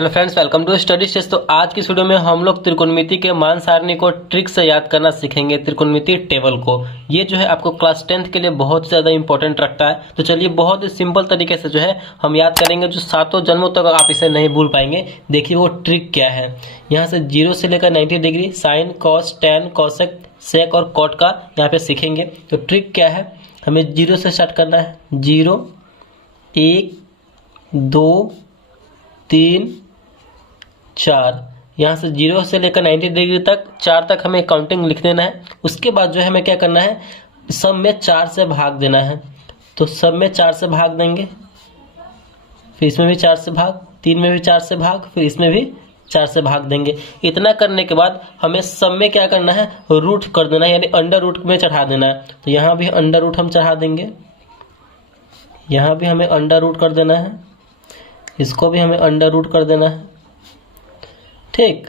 Hello friends, welcome to study stage. तो आज की वीडियो में हम लोग त्रिकोणमिति के मान सारणी को ट्रिक से याद करना सीखेंगे, त्रिकोणमिति टेबल को। ये जो है आपको क्लास 10th के लिए बहुत ज़्यादा इंपॉर्टेंट रखता है। तो चलिए बहुत ही सिंपल तरीके से जो है हम याद करेंगे, जो सातों जन्मों तक आप इसे नहीं भूल पाएंगे। देखिए वो ट्रिक क्या है। यहाँ से 0 से लेकर 90 degree sine, cos, tan, cosec, sec और कॉट का यहाँ पे सीखेंगे। तो ट्रिक क्या है, हमें 0 से स्टार्ट करना है। 0, 1, 2, 3, 4। यहाँ से 0 से लेकर 90 डिग्री तक 4 तक हमें काउंटिंग लिख देना है। उसके बाद जो है हमें क्या करना है, सब में 4 से भाग देना है। तो सब में 4 से भाग देंगे, फिर इसमें भी 4 से भाग, 3 में भी 4 से भाग, फिर इसमें भी 4 से भाग देंगे। इतना करने के बाद हमें सब में क्या करना है, रूट कर देना है, यानी अंडर रूट में चढ़ा देना है। तो यहाँ भी अंडर रूट हम चढ़ा देंगे, यहाँ भी हमें अंडर रूट कर देना है, इसको भी हमें अंडर रूट कर देना है। ठीक,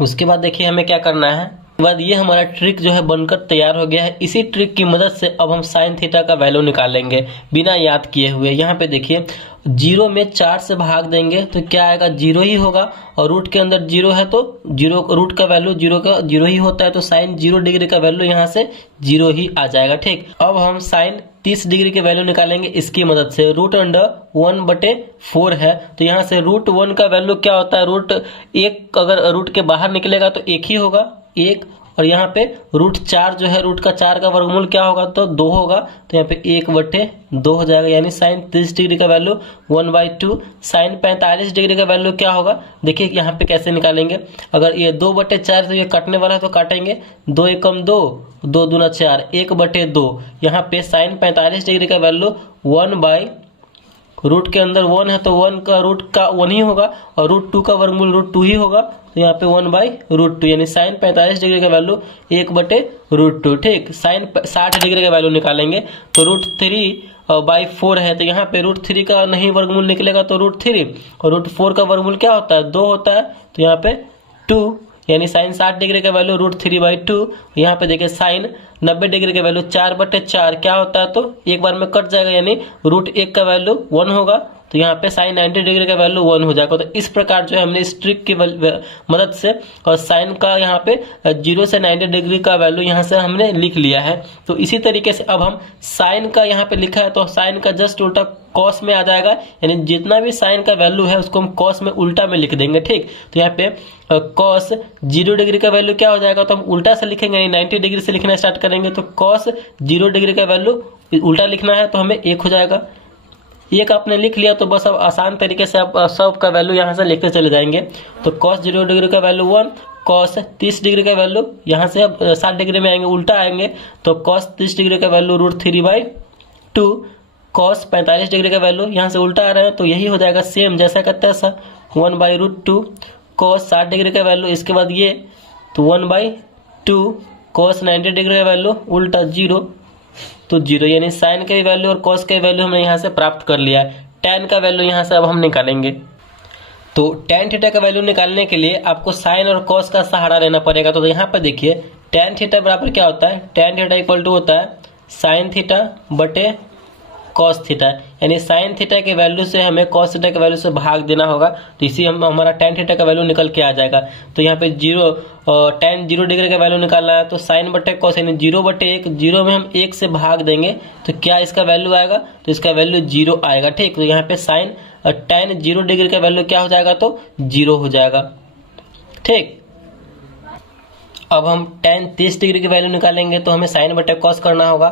उसके बाद देखिए हमें क्या करना है। उसके बाद ये हमारा ट्रिक जो है बनकर तैयार हो गया है। इसी ट्रिक की मदद से अब हम साइन थीटा का वैल्यू निकालेंगे बिना याद किए हुए। यहाँ पे देखिए 0 में 4 से भाग देंगे तो क्या आएगा, 0 ही होगा। और रूट के अंदर 0 है तो 0, रूट का वैल्यू 0 का 0 ही होता है। तो साइन 0 डिग्री का वैल्यू यहाँ से 0 ही आ जाएगा। ठीक, अब हम साइन 30 डिग्री के वैल्यू निकालेंगे इसकी मदद से। रूट अंडर 1/4 है, तो यहाँ से रूट 1 का वैल्यू क्या होता है, रूट 1 अगर रूट के बाहर निकलेगा तो 1 ही होगा, 1। और यहाँ पे रूट 4 जो है, रूट का 4 का वर्गमूल क्या होगा, तो 2 होगा। तो यहाँ पे 1/2 हो जाएगा, यानी साइन 30 डिग्री का वैल्यू 1/2। साइन 45 डिग्री का वैल्यू क्या होगा, देखिए यहाँ पे कैसे निकालेंगे। अगर ये 2/4 तो ये काटने वाला है तो काटेंगे, 2 एकम 2, 2 दूना 4, 1/2। यहाँ पे साइन 45 डिग्री का वैल्यू 1 रूट के अंदर 1 है तो 1 का रूट का 1 ही होगा, और रूट 2 का वर्गमूल रूट 2 ही होगा। तो यहाँ पे 1/√2, यानी साइन 45 डिग्री का वैल्यू 1/√2। ठीक, साइन 60 डिग्री का वैल्यू निकालेंगे तो √3/4 है, तो यहाँ पे √3 का नहीं वर्गमूल निकलेगा तो √3, और √4 का वर्गमूल क्या होता है, 2 होता है। तो यहाँ पे 2, यानी साइन 60 डिग्री का वैल्यू √3/2। यहाँ पे देखिए साइन 90 डिग्री का वैल्यू 4/4 क्या होता है, तो एक बार में कट जाएगा, यानी √1 का वैल्यू 1 होगा। तो यहाँ पे साइन 90 डिग्री का वैल्यू 1 हो जाएगा। तो इस प्रकार जो है हमने इस ट्रिक की मदद से और साइन का यहाँ पे 0 से 90 डिग्री का वैल्यू यहाँ से हमने लिख लिया है। तो इसी तरीके से अब हम साइन का यहाँ पे लिखा है तो साइन का जस्ट उल्टा कॉस में आ जाएगा, यानी जितना भी साइन का वैल्यू है उसको हम कॉस में उल्टा में लिख देंगे। ठीक, तो यहाँ पे कॉस 0 डिग्री का वैल्यू क्या हो जाएगा, तो हम उल्टा से लिखेंगे, यानी 90 डिग्री से लिखना स्टार्ट करेंगे। तो कॉस 0 डिग्री का वैल्यू उल्टा लिखना है तो हमें 1 हो जाएगा। 1 आपने लिख लिया तो बस अब आसान तरीके से आप सब का वैल्यू यहाँ से लिखते चले जाएंगे। तो कॉस 0 डिग्री का वैल्यू 1, कॉस 30 डिग्री का वैल्यू यहाँ से अब 60 डिग्री में आएंगे, उल्टा आएंगे। तो कॉस 30 डिग्री का वैल्यू √3/2, कॉस 45 डिग्री का वैल्यू यहाँ से उल्टा आ रहा है तो यही हो जाएगा, सेम जैसा करते हैं ऐसा 1/√2। कॉस 60 डिग्री का वैल्यू, इसके बाद ये तो 1/2। कॉस 90 डिग्री का वैल्यू उल्टा 0, तो 0, यानी साइन के वैल्यू और कॉस के वैल्यू हमने यहाँ से प्राप्त कर लिया है। टैन का वैल्यू यहाँ से अब हम निकालेंगे। तो टैन थीटा का वैल्यू निकालने के लिए आपको साइन और कॉस का सहारा लेना पड़ेगा। तो यहाँ पर देखिए टैन थीटा बराबर क्या होता है, टैन थीटा इक्वल टू होता है साइन थीटा बटे कॉस थीटा, यानी साइन थीटा के वैल्यू से हमें कॉस थीटा के वैल्यू से भाग देना होगा। तो इसी हमारा टैन थीटा का वैल्यू निकल के आ जाएगा। तो यहाँ पे टैन 0 डिग्री का वैल्यू निकालना है तो साइन बटे कॉस, यानी 0/1, 0 में हम 1 से भाग देंगे तो क्या इसका वैल्यू आएगा, तो इसका वैल्यू 0 आएगा। ठीक, तो यहाँ पे साइन टैन 0 डिग्री का वैल्यू क्या हो जाएगा, तो 0 हो जाएगा। ठीक, अब हम टैन 30 डिग्री की वैल्यू निकालेंगे तो हमें साइन बटे कॉस करना होगा।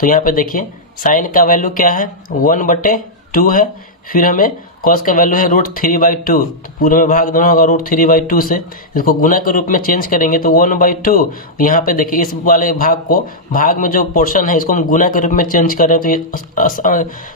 तो यहाँ पे देखिए साइन का वैल्यू क्या है, 1/2 है, फिर हमें कॉस का वैल्यू है √3/2, तो पूरे में भाग देना होगा √3/2 से। इसको गुना के रूप में चेंज करेंगे तो 1/2। यहाँ पे देखिए इस वाले भाग को, भाग में जो पोर्शन है इसको हम गुना के रूप में चेंज करें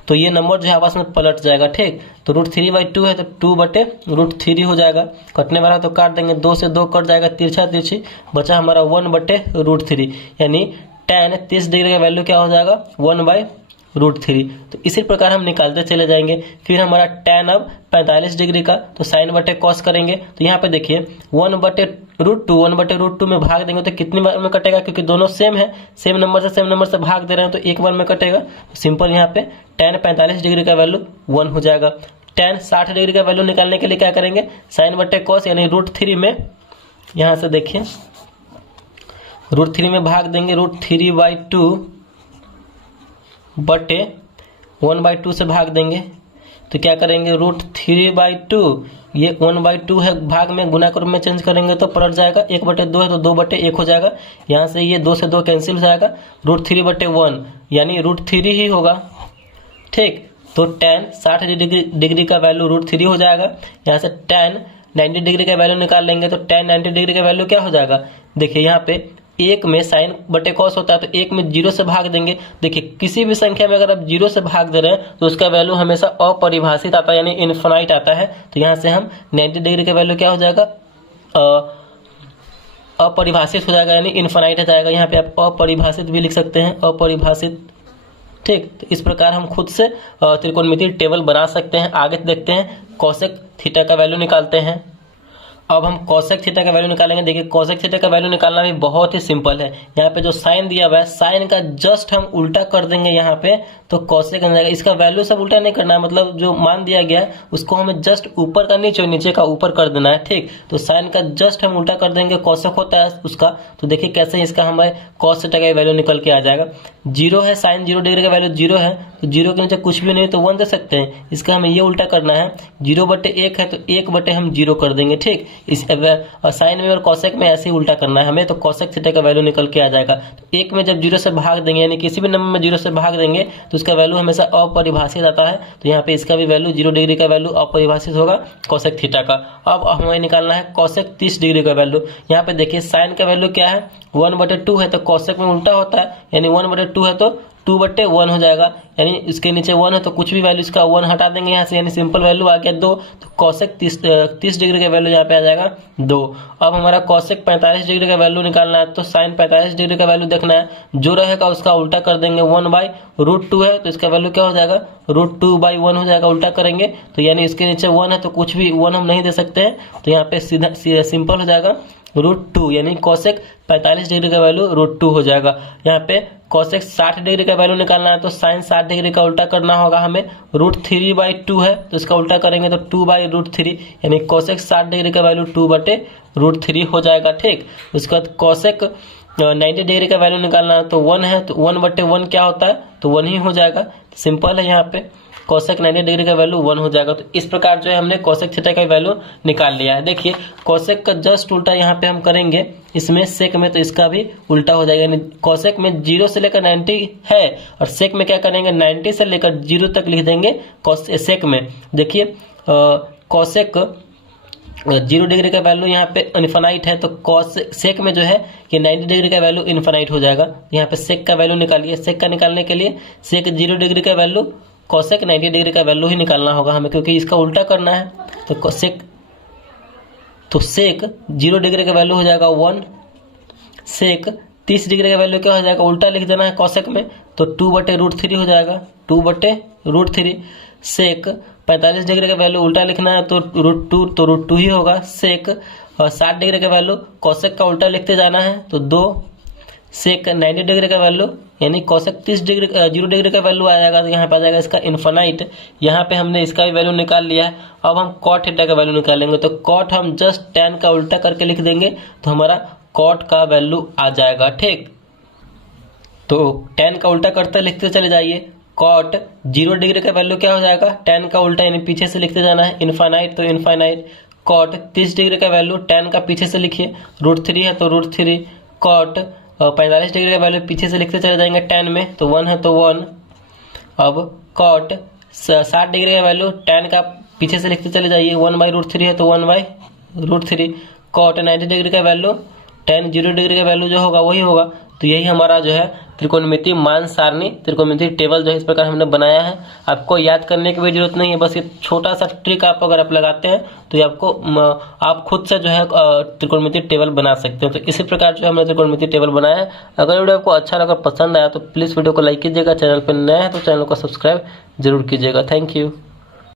तो ये नंबर जो है आपस में पलट जाएगा। ठीक, तो √3/2 है तो 2/√3 हो जाएगा। कटने वाला तो काट देंगे, 2 से 2 कट जाएगा, तिरछा तिरछी बचा हमारा 1/√3, यानी टैन 30 डिग्री का वैल्यू क्या हो जाएगा, 1/√3। तो इसी प्रकार हम निकालते चले जाएंगे। फिर हमारा टैन अब 45 डिग्री का, तो साइन बटे कॉस करेंगे। तो यहाँ पे देखिए 1/2 √2 1/√2 में भाग देंगे तो कितनी बार में कटेगा, क्योंकि दोनों सेम है, सेम नंबर से भाग दे रहे हैं तो एक बार में कटेगा। सिंपल यहाँ पे tan 45 डिग्री का वैल्यू 1 हो जाएगा। tan 60 डिग्री का वैल्यू निकालने के लिए क्या करेंगे, sin/cos यानी √3 में, यहाँ से देखिए √3 में भाग देंगे, √3/2 बटे 1/2 से भाग देंगे तो क्या करेंगे, √3/2 ये 1/2 है, भाग में गुना के रूप में चेंज करेंगे तो पलट जाएगा, 1/2 है तो 2/1 हो जाएगा। यहाँ से ये 2 से 2 कैंसिल हो जाएगा, √3/1 यानी √3 ही होगा। ठीक, तो tan 60 डिग्री का वैल्यू √3 हो जाएगा। यहाँ से tan 90 डिग्री का वैल्यू निकाल लेंगे तो tan 90 डिग्री का वैल्यू क्या हो जाएगा, देखिए यहाँ पे एक में sin/cos होता है तो एक में 0 से भाग देंगे। देखिए किसी भी संख्या में अगर आप 0 से भाग दे रहे हैं तो उसका वैल्यू हमेशा अपरिभाषित आता है, यानी इनफाइनाइट आता है। तो यहाँ से हम 90 डिग्री का वैल्यू क्या हो जाएगा, अपरिभाषित हो जाएगा, यानी इनफाइनाइट हो जाएगा। यहाँ पे आप अपरिभाषित भी लिख सकते हैं, अपरिभाषित। ठीक, तो इस प्रकार हम खुद से त्रिकोणमितीय टेबल बना सकते हैं। आगे देखते हैं कोसेक थीटा का वैल्यू निकालते हैं। अब हम कोसेक थीटा का वैल्यू निकालेंगे। देखिए कोसेक थीटा का वैल्यू निकालना भी बहुत ही सिंपल है। यहाँ पे जो साइन दिया हुआ है, साइन का जस्ट हम उल्टा कर देंगे यहाँ पे तो कोसेक बन जाएगा। इसका वैल्यू सब उल्टा नहीं करना है, मतलब जो मान दिया गया है उसको हमें जस्ट ऊपर का नीचे, नीचे का ऊपर कर देना है। ठीक, तो साइन का जस्ट हम उल्टा कर देंगे, कोसेक होता है उसका। तो देखिए कैसे इसका हमारे कोस थीटा का वैल्यू निकल के आ जाएगा। 0 है, साइन 0 डिग्री का वैल्यू 0 है तो 0 के नीचे कुछ भी नहीं तो 1 दे सकते हैं। इसका हमें ये उल्टा करना है, 0/1 है तो 1 हम 0 कर देंगे। ठीक, इस साइन में और कोसेक में ऐसे ही उल्टा करना है हमें, तो कोसेक थीटा का वैल्यू निकल के आ जाएगा। तो 1 में जब 0 से भाग देंगे, यानी किसी भी नंबर में 0 से भाग देंगे तो उसका वैल्यू हमेशा अपरिभाषित आता है। तो यहाँ पे इसका भी वैल्यू 0 डिग्री का वैल्यू अपरिभाषित होगा कोसेक थीटा का। अब हमें निकालना है कोसेक 30 डिग्री का वैल्यू। यहाँ पे देखिए साइन का वैल्यू क्या है, 1/2 है तो कोसेक में उल्टा होता है, यानी 1/2 है तो 2/1 हो जाएगा, यानी इसके नीचे 1 है तो कुछ भी वैल्यू इसका 1 हटा देंगे यहाँ से, यानी सिंपल वैल्यू आ गया 2। तो कोसेक 30 डिग्री का वैल्यू यहाँ पे आ जाएगा 2। अब हमारा कोसेक 45 डिग्री का वैल्यू निकालना है, तो साइन 45 डिग्री का वैल्यू देखना है, जो रहेगा उसका उल्टा कर देंगे। 1/√2 है तो इसका वैल्यू क्या हो जाएगा, √2/1 हो जाएगा, उल्टा करेंगे तो यानी इसके नीचे 1 है तो कुछ भी 1 हम नहीं दे सकते हैं, तो यहाँ पे सीधा सिंपल हो जाएगा √2, यानी कोसेक 45 डिग्री का वैल्यू √2 हो जाएगा। यहाँ पे कोसेक 60 डिग्री का वैल्यू निकालना है तो साइन 60 डिग्री का उल्टा करना होगा हमें, √3/2 है तो इसका उल्टा करेंगे तो 2/√3, यानी कोसेक 60 डिग्री का वैल्यू 2/√3 हो जाएगा। ठीक, उसके बाद कोसेक 90 डिग्री का वैल्यू निकालना है तो 1 है तो 1/1 क्या होता है, तो 1 ही हो जाएगा। सिंपल है, यहाँ पे कोसेक 90 डिग्री का वैल्यू 1 हो जाएगा। तो इस प्रकार जो है हमने कोसेक थीटा का वैल्यू निकाल लिया है। देखिए कोसेक का जस्ट उल्टा यहाँ पे हम करेंगे इसमें सेक में, तो इसका भी उल्टा हो जाएगा, यानी कोसेक में 0 से लेकर 90 है और सेक में क्या करेंगे 90 से लेकर 0 तक लिख देंगे सेक में। देखिए कोसेक 0 डिग्री का वैल्यू यहाँ पे इनफाइनाइट है तो सेक में जो है कि 90 डिग्री का वैल्यू इनफाइनाइट हो जाएगा। यहाँ पे सेक का वैल्यू निकालिए। सेक का निकालने के लिए सेक 0 डिग्री का वैल्यू कोसेक 90 डिग्री का वैल्यू ही निकालना होगा हमें, क्योंकि इसका उल्टा करना है। तो सेक 0 डिग्री का वैल्यू हो जाएगा 1। सेक 30 डिग्री का वैल्यू क्या हो जाएगा, उल्टा लिख देना है कोसेक में, तो 2/√3 हो जाएगा, 2/√3। सेक 45 डिग्री का वैल्यू उल्टा लिखना है तो √2, तो √2 ही होगा। सेक 60 डिग्री का वैल्यू कोसेक का उल्टा लिखते जाना है तो 2। सेक 90 डिग्री का वैल्यू यानी कोसेक 0 डिग्री का वैल्यू आ जाएगा, तो यहाँ पे आ जाएगा इसका इनफाइनाइट। यहाँ पे हमने इसका भी वैल्यू निकाल लिया है। अब हम कॉट थीटा का वैल्यू निकालेंगे, तो कॉट हम जस्ट tan का उल्टा करके लिख देंगे तो हमारा कॉट का वैल्यू आ जाएगा। ठीक, तो tan का उल्टा करते लिखते चले जाइए। कॉट 0 डिग्री का वैल्यू क्या हो जाएगा, tan का उल्टा यानी पीछे से लिखते जाना है, इनफाइनाइट तो इनफाइनाइट। कॉट 30 डिग्री का वैल्यू tan का पीछे से लिखिए, √3 है तो √3। कॉट 45 डिग्री का वैल्यू पीछे से लिखते चले जाएंगे tan में, तो 1 है तो 1। अब कॉट 60 डिग्री का वैल्यू tan का पीछे से लिखते चले जाइए, 1/√3 है तो 1/√3। कॉट 90 डिग्री का वैल्यू tan 0 डिग्री का वैल्यू जो होगा वही होगा। तो यही हमारा जो है त्रिकोणमितीय मान सारणी, त्रिकोणमितीय टेबल जो है इस प्रकार हमने बनाया है। आपको याद करने की भी जरूरत नहीं है, बस ये छोटा सा ट्रिक आप अगर आप लगाते हैं तो ये आपको आप खुद से जो है त्रिकोणमितीय टेबल बना सकते हो। तो इसी प्रकार जो हमने त्रिकोणमितीय टेबल बनाया है। अगर वीडियो आपको अच्छा लगा, पसंद आया तो प्लीज़ वीडियो को लाइक कीजिएगा। चैनल पर नया है तो चैनल को सब्सक्राइब जरूर कीजिएगा। Thank you.